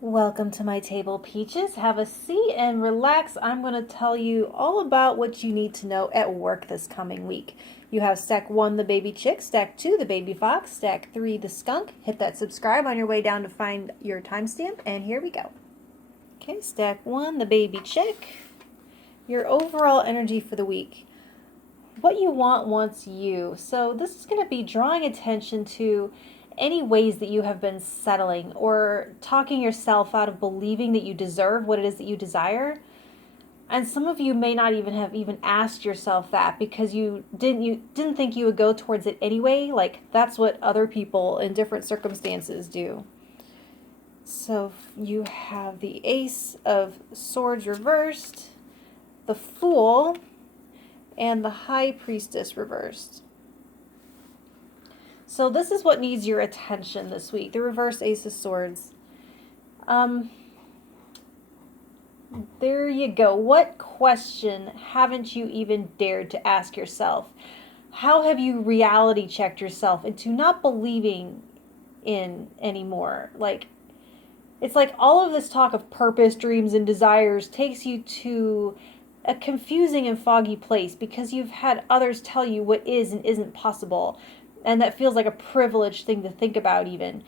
Welcome to my table, Peaches. Have a seat and relax. I'm going to tell you all about what you need to know at work this coming week. You have stack 1, the baby chick, stack 2, the baby fox, stack 3, the skunk. Hit that subscribe on your way down to find your timestamp, and here we go. Okay, stack 1, the baby chick. Your overall energy for the week. What you want wants you. So this is going to be drawing attention to any ways that you have been settling or talking yourself out of believing that you deserve what it is that you desire. And some of you may not even have asked yourself that because you didn't think you would go towards it anyway. Like that's what other people in different circumstances do. So you have the Ace of Swords reversed, the Fool, and the High Priestess reversed. So this is what needs your attention this week, the reverse Ace of Swords. There you go. What question haven't you even dared to ask yourself? How have you reality checked yourself into not believing in anymore? It's like all of this talk of purpose, dreams, and desires takes you to a confusing and foggy place because you've had others tell you what is and isn't possible. And that feels like a privileged thing to think about even.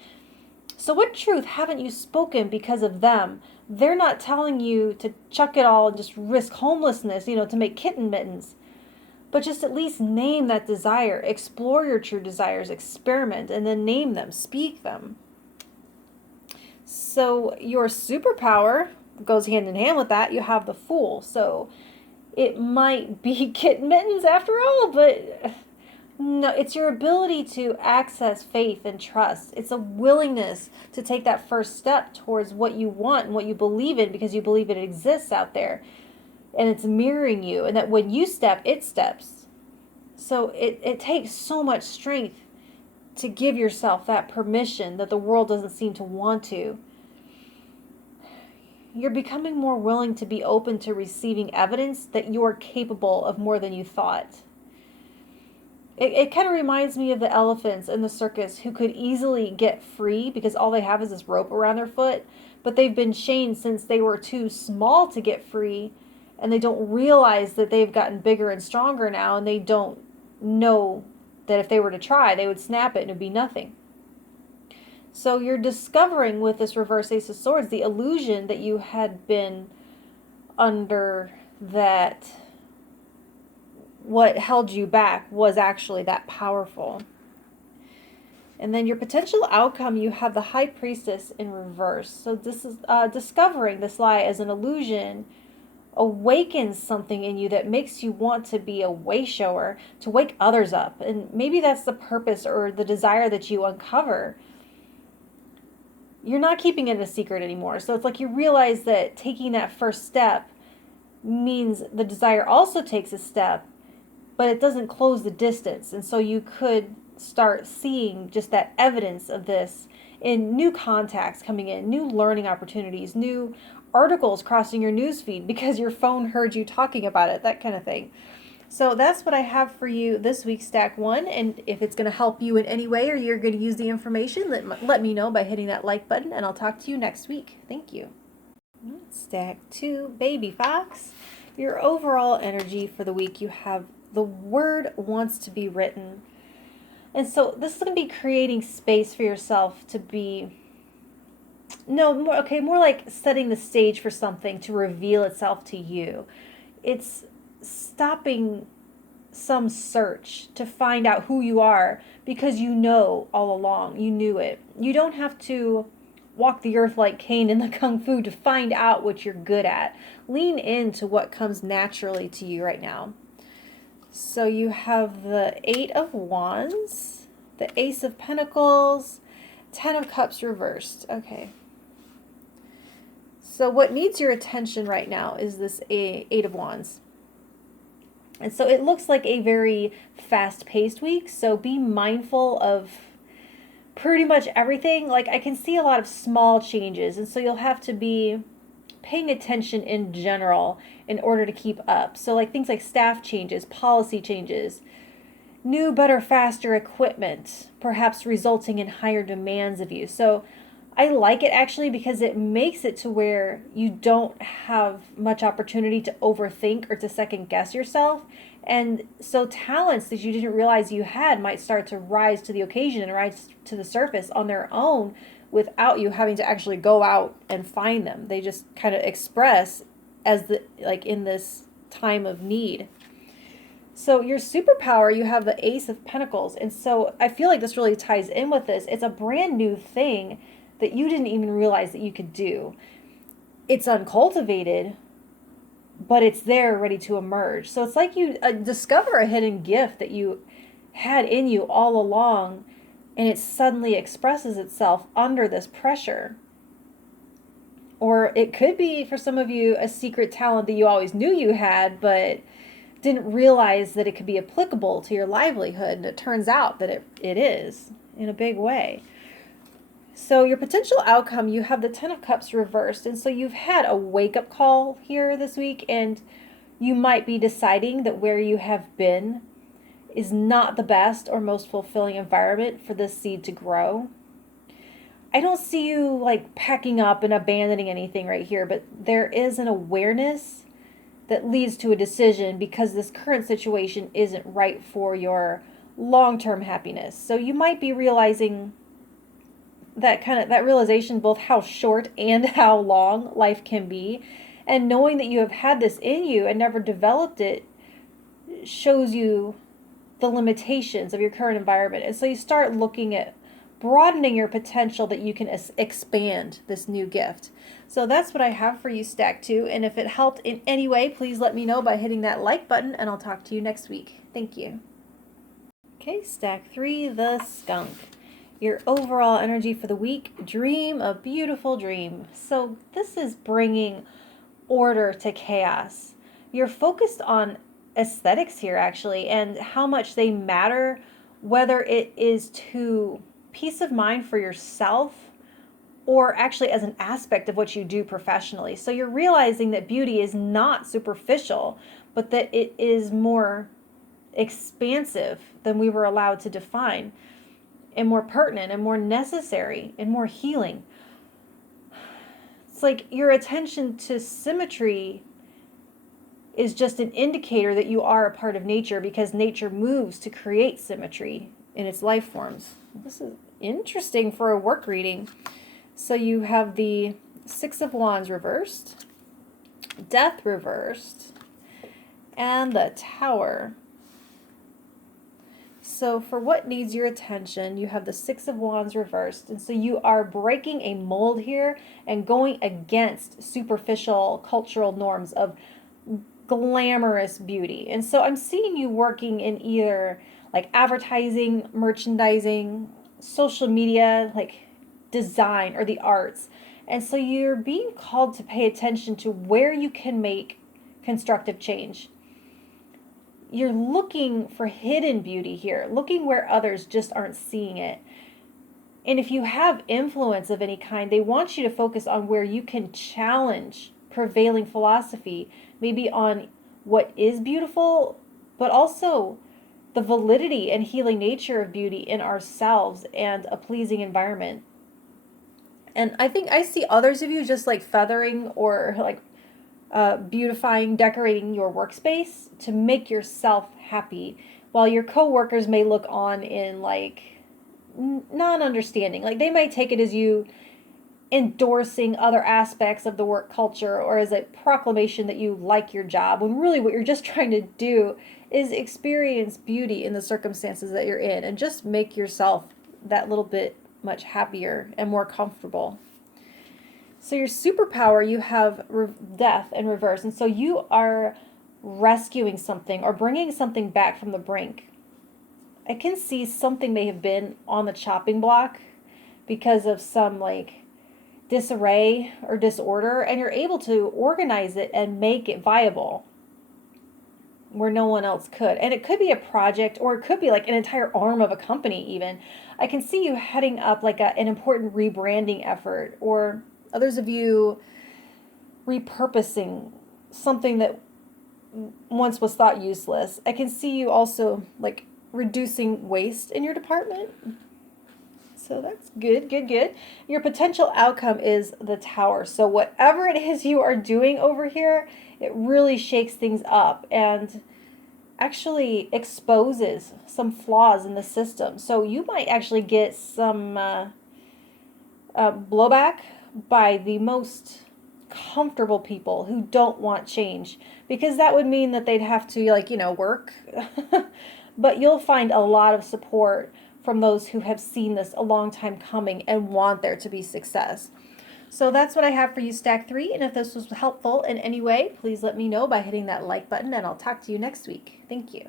So what truth haven't you spoken because of them? They're not telling you to chuck it all and just risk homelessness, to make kitten mittens. But just at least name that desire. Explore your true desires. Experiment and then name them. Speak them. So your superpower goes hand in hand with that. You have the Fool. So it might be kitten mittens after all, but no, it's your ability to access faith and trust. It's a willingness to take that first step towards what you want and what you believe in because you believe it exists out there. And it's mirroring you. And that when you step, it steps. So it takes so much strength to give yourself that permission that the world doesn't seem to want to. You're becoming more willing to be open to receiving evidence that you're capable of more than you thought. It kind of reminds me of the elephants in the circus who could easily get free because all they have is this rope around their foot, but they've been chained since they were too small to get free, and they don't realize that they've gotten bigger and stronger now, and they don't know that if they were to try, they would snap it and it would be nothing. So you're discovering with this reverse Ace of Swords the illusion that you had been under, that what held you back was actually that powerful. And then your potential outcome, you have the High Priestess in reverse. So this is discovering this lie as an illusion awakens something in you that makes you want to be a way shower, to wake others up. And maybe that's the purpose or the desire that you uncover. You're not keeping it a secret anymore. So it's like you realize that taking that first step means the desire also takes a step, but it doesn't close the distance. And so you could start seeing just that evidence of this in new contacts coming in, new learning opportunities, new articles crossing your newsfeed because your phone heard you talking about it, that kind of thing. So that's what I have for you this week, Stack 1. And if it's going to help you in any way or you're going to use the information, let me know by hitting that like button, and I'll talk to you next week. Thank you. Stack 2, Baby Fox. Your overall energy for the week, you have the word wants to be written. And so this is going to be creating space for yourself to be, more like setting the stage for something to reveal itself to you. It's stopping some search to find out who you are because you know all along. You knew it. You don't have to walk the earth like Cain in the Kung Fu to find out what you're good at. Lean into what comes naturally to you right now. So you have the 8 of Wands, the Ace of Pentacles, 10 of Cups reversed. Okay. So what needs your attention right now is this 8 of Wands. And so it looks like a very fast-paced week, so be mindful of pretty much everything. Like I can see a lot of small changes, and so you'll have to be paying attention in general in order to keep up. So like things like staff changes, policy changes, new, better, faster equipment, perhaps resulting in higher demands of you. So I like it actually because it makes it to where you don't have much opportunity to overthink or to second guess yourself. And so talents that you didn't realize you had might start to rise to the occasion and rise to the surface on their own without you having to actually go out and find them. They just kind of express as the like in this time of need. So your superpower, you have the Ace of Pentacles. And so I feel like this really ties in with this. It's a brand new thing that you didn't even realize that you could do. It's uncultivated, but it's there ready to emerge. So it's like you discover a hidden gift that you had in you all along, and it suddenly expresses itself under this pressure. Or it could be, for some of you, a secret talent that you always knew you had, but didn't realize that it could be applicable to your livelihood. And it turns out that it is in a big way. So your potential outcome, you have the Ten of Cups reversed. And so you've had a wake-up call here this week, and you might be deciding that where you have been is not the best or most fulfilling environment for this seed to grow. I don't see you like packing up and abandoning anything right here, but there is an awareness that leads to a decision because this current situation isn't right for your long-term happiness. So you might be realizing that realization, both how short and how long life can be, and knowing that you have had this in you and never developed it shows you the limitations of your current environment. And so you start looking at broadening your potential that you can expand this new gift. So that's what I have for you, Stack 2. And if it helped in any way, please let me know by hitting that like button, and I'll talk to you next week. Thank you. Okay, Stack 3, the Skunk. Your overall energy for the week, dream a beautiful dream. So this is bringing order to chaos. You're focused on aesthetics here, actually, and how much they matter, whether it is to peace of mind for yourself or actually as an aspect of what you do professionally. So you're realizing that beauty is not superficial, but that it is more expansive than we were allowed to define, and more pertinent and more necessary and more healing. It's like your attention to symmetry is just an indicator that you are a part of nature, because nature moves to create symmetry in its life forms. This is interesting for a work reading. So you have the Six of Wands reversed, Death reversed, and the Tower. So for what needs your attention, you have the Six of Wands reversed. And so you are breaking a mold here and going against superficial cultural norms of glamorous beauty. And so I'm seeing you working in either like advertising, merchandising, social media, like design, or the arts. And so you're being called to pay attention to where you can make constructive change. You're looking for hidden beauty here, looking where others just aren't seeing it. And if you have influence of any kind, they want you to focus on where you can challenge prevailing philosophy, maybe on what is beautiful, but also the validity and healing nature of beauty in ourselves and a pleasing environment. And I think I see others of you just like feathering or like beautifying, decorating your workspace to make yourself happy, while your coworkers may look on in like non-understanding. Like they might take it as you endorsing other aspects of the work culture or as a proclamation that you like your job, when really what you're just trying to do is experience beauty in the circumstances that you're in and just make yourself that little bit much happier and more comfortable. So your superpower, you have Death in reverse. And so you are rescuing something or bringing something back from the brink. I can see something may have been on the chopping block because of some like disarray or disorder, and you're able to organize it and make it viable where no one else could. And it could be a project, or it could be like an entire arm of a company even. I can see you heading up like an important rebranding effort, or others of you repurposing something that once was thought useless. I can see you also like reducing waste in your department. So that's good, good, good. Your potential outcome is the Tower. So whatever it is you are doing over here, it really shakes things up and actually exposes some flaws in the system. So you might actually get some blowback by the most comfortable people who don't want change, because that would mean that they'd have to, like, work. But you'll find a lot of support from those who have seen this a long time coming and want there to be success. So that's what I have for you, Stack 3. And if this was helpful in any way, please let me know by hitting that like button, and I'll talk to you next week. Thank you.